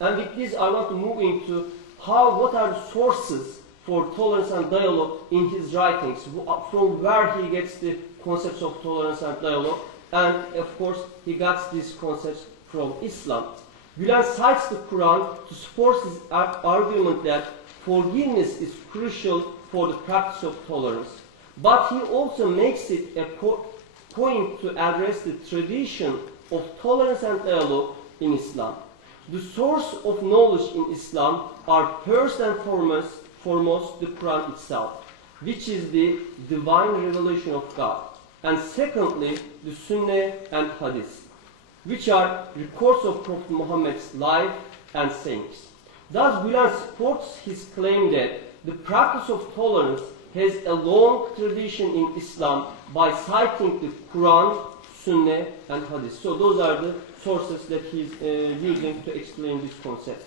And with this, I want to move into what are the sources for tolerance and dialogue in his writings, from where he gets the concepts of tolerance and dialogue. And of course, he got these concepts from Islam. Gülen cites the Quran to support his argument that forgiveness is crucial for the practice of tolerance. But he also makes it a point to address the tradition of tolerance and dialogue in Islam. The source of knowledge in Islam are first and foremost the Quran itself, which is the divine revelation of God. And secondly, the Sunnah and Hadith, which are records of Prophet Muhammad's life and sayings. Thus, Gülen supports his claim that the practice of tolerance has a long tradition in Islam by citing the Quran, Sunnah, and Hadith. So those are the sources that he's using to explain this concept.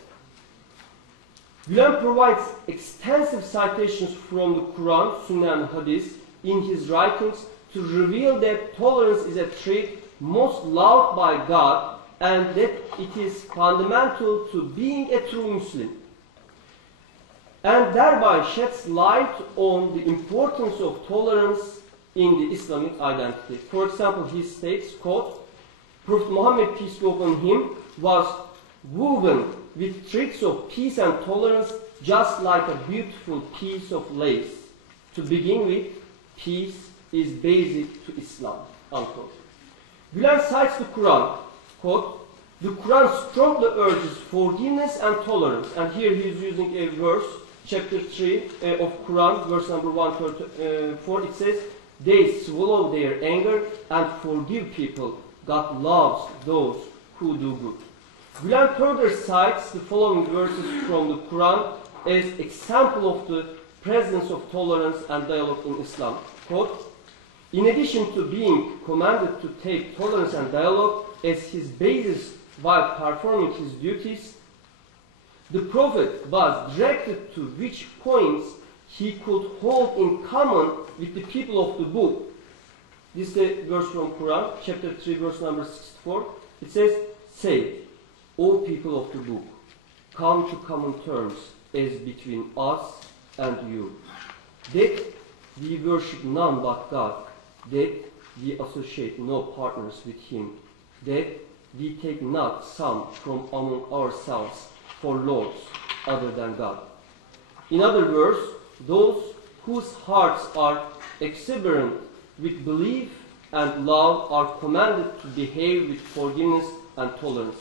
Gülen provides extensive citations from the Quran, Sunnah, and Hadith in his writings to reveal that tolerance is a trait most loved by God and that it is fundamental to being a true Muslim, and thereby sheds light on the importance of tolerance in the Islamic identity. For example, he states, quote, Prophet Muhammad, peace be upon him, was woven with threads of peace and tolerance just like a beautiful piece of lace. To begin with, peace is basic to Islam, unquote. Gülen cites the Quran, quote, the Quran strongly urges forgiveness and tolerance. And here he is using a verse, chapter 3 of Quran, verse number 134. It says, they swallow their anger and forgive people. God loves those who do good. Gülen further cites the following verses from the Quran as example of the presence of tolerance and dialogue in Islam. Quote, in addition to being commanded to take tolerance and dialogue as his basis while performing his duties, the Prophet was directed to which points he could hold in common with the people of the book. This is a verse from Quran, chapter 3, verse number 64. It says, say, O people of the book, come to common terms as between us and you, that we worship none but God, that we associate no partners with him, that we take not some from among ourselves for lords other than God. In other words, those whose hearts are exuberant with belief and love are commanded to behave with forgiveness and tolerance.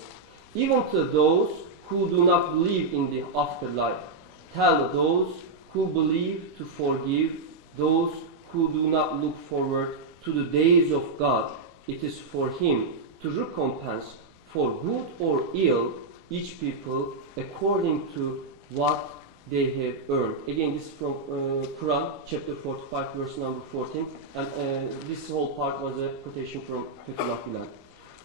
Even to those who do not believe in the afterlife, tell those who believe to forgive those who do not look forward to the days of God. It is for him to recompense for good or ill each people according to what they have earned. Again, this is from Quran, chapter 45, verse number 14. And this whole part was a quotation from Fethullah Gülen.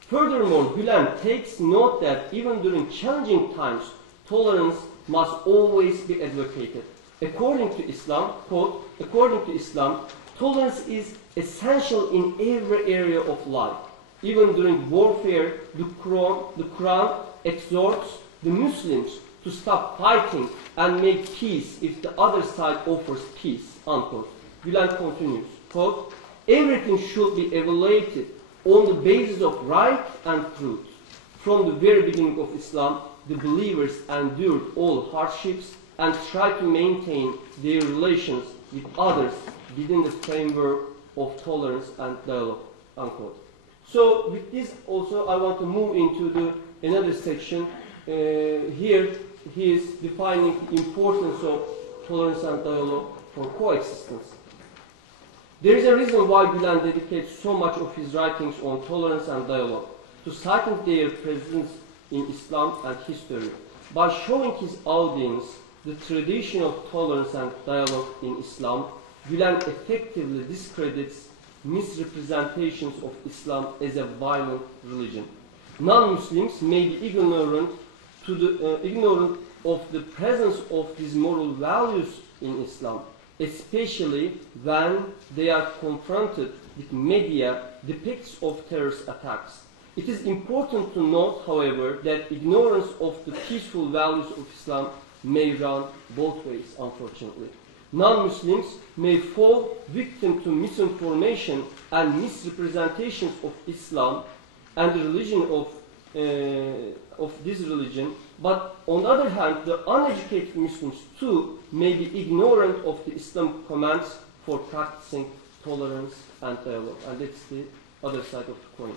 Furthermore, Gülen takes note that even during challenging times, tolerance must always be advocated. According to Islam, quote, according to Islam, tolerance is essential in every area of life. Even during warfare, the Quran exhorts the Muslims to stop fighting and make peace if the other side offers peace, unquote. Gülen continues, quote, everything should be evaluated on the basis of right and truth. From the very beginning of Islam, the believers endured all hardships and tried to maintain their relations with others within the framework of tolerance and dialogue, unquote. So with this also I want to move into another section. Here he is defining the importance of tolerance and dialogue for coexistence. There is a reason why Gülen dedicates so much of his writings on tolerance and dialogue, to citing their presence in Islam and history. By showing his audience the tradition of tolerance and dialogue in Islam, Gülen effectively discredits misrepresentations of Islam as a violent religion. Non-Muslims may be ignorant of the presence of these moral values in Islam, especially when they are confronted with media depicts of terrorist attacks. It is important to note, however, that ignorance of the peaceful values of Islam may run both ways, unfortunately. Non-Muslims may fall victim to misinformation and misrepresentations of Islam and the religion of this religion, but on the other hand, the uneducated Muslims too may be ignorant of the Islamic commands for practicing tolerance and dialogue, and that's the other side of the coin.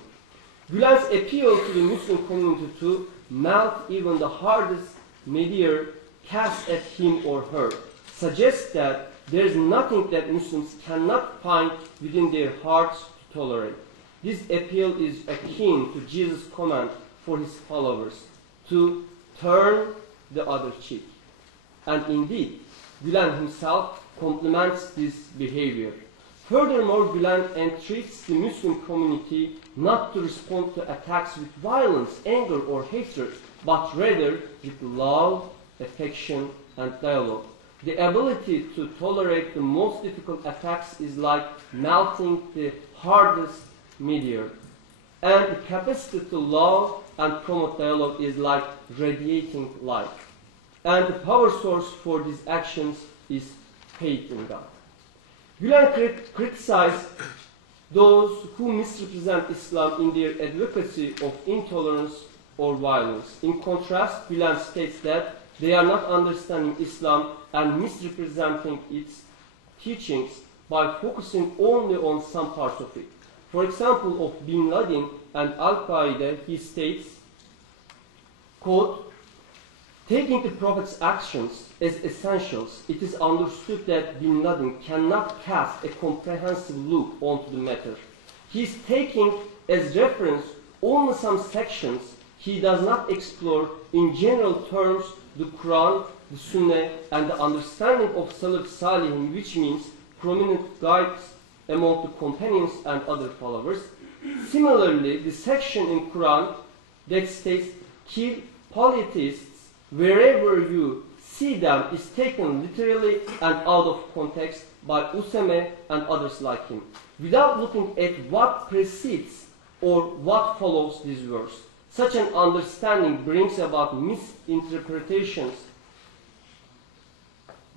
Gülen's appeal to the Muslim community to melt even the hardest meteor cast at him or her suggests that there is nothing that Muslims cannot find within their hearts to tolerate. This appeal is akin to Jesus' command for his followers to turn the other cheek. And indeed, Gülen himself complements this behavior. Furthermore, Gülen entreats the Muslim community not to respond to attacks with violence, anger, or hatred, but rather with love, affection, and dialogue. The ability to tolerate the most difficult attacks is like melting the hardest meteor. And the capacity to love and promote dialogue is like radiating light. And the power source for these actions is faith in God. Gülen criticized those who misrepresent Islam in their advocacy of intolerance or violence. In contrast, Gülen states that they are not understanding Islam and misrepresenting its teachings by focusing only on some parts of it. For example, of Bin Laden and Al-Qaeda, he states, quote, taking the Prophet's actions as essentials, it is understood that Bin Laden cannot cast a comprehensive look onto the matter. He is taking as reference only some sections. He does not explore in general terms the Quran, the Sunnah, and the understanding of Salaf Salihin, which means prominent guides among the companions and other followers. Similarly, the section in Quran that states, kill polytheists wherever you see them is taken literally and out of context by Usame and others like him, without looking at what precedes or what follows this verse. Such an understanding brings about misinterpretations.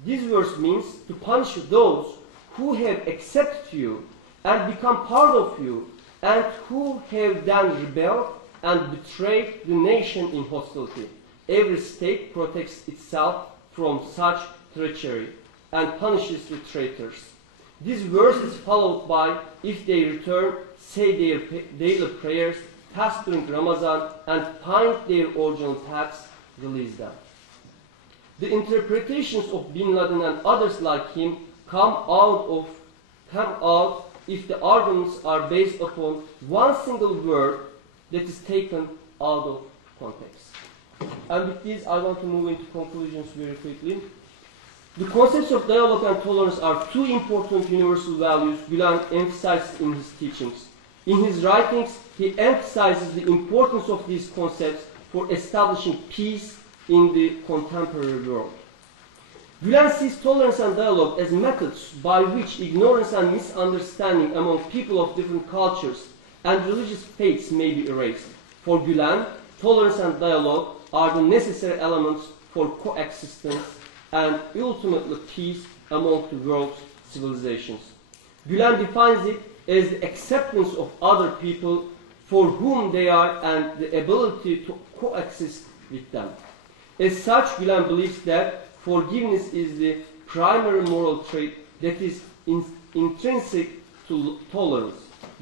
This verse means to punish those who have accepted you and become part of you, and who have then rebelled and betrayed the nation in hostility. Every state protects itself from such treachery and punishes the traitors. This verse is followed by, if they return, say their daily prayers, fast during Ramadan, and find their original paths, release them. The interpretations of Bin Laden and others like him come out if the arguments are based upon one single word that is taken out of context. And with this, I want to move into conclusions very quickly. The concepts of dialogue and tolerance are two important universal values Gülen emphasizes in his teachings. In his writings, he emphasizes the importance of these concepts for establishing peace in the contemporary world. Gülen sees tolerance and dialogue as methods by which ignorance and misunderstanding among people of different cultures and religious faiths may be erased. For Gülen, tolerance and dialogue are the necessary elements for coexistence and ultimately peace among the world's civilizations. Gülen defines it as the acceptance of other people for whom they are and the ability to coexist with them. As such, Gülen believes that forgiveness is the primary moral trait that is intrinsic to tolerance.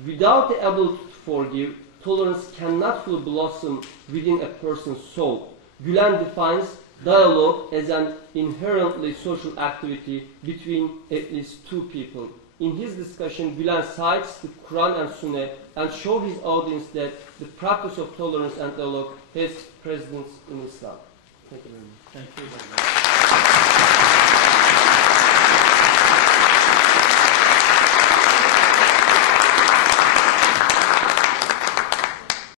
Without the ability to forgive, tolerance cannot fully blossom within a person's soul. Gülen defines dialogue as an inherently social activity between at least two people. In his discussion, Gülen cites the Quran and Sunnah and shows his audience that the practice of tolerance and dialogue has precedence in Islam. Thank you very much.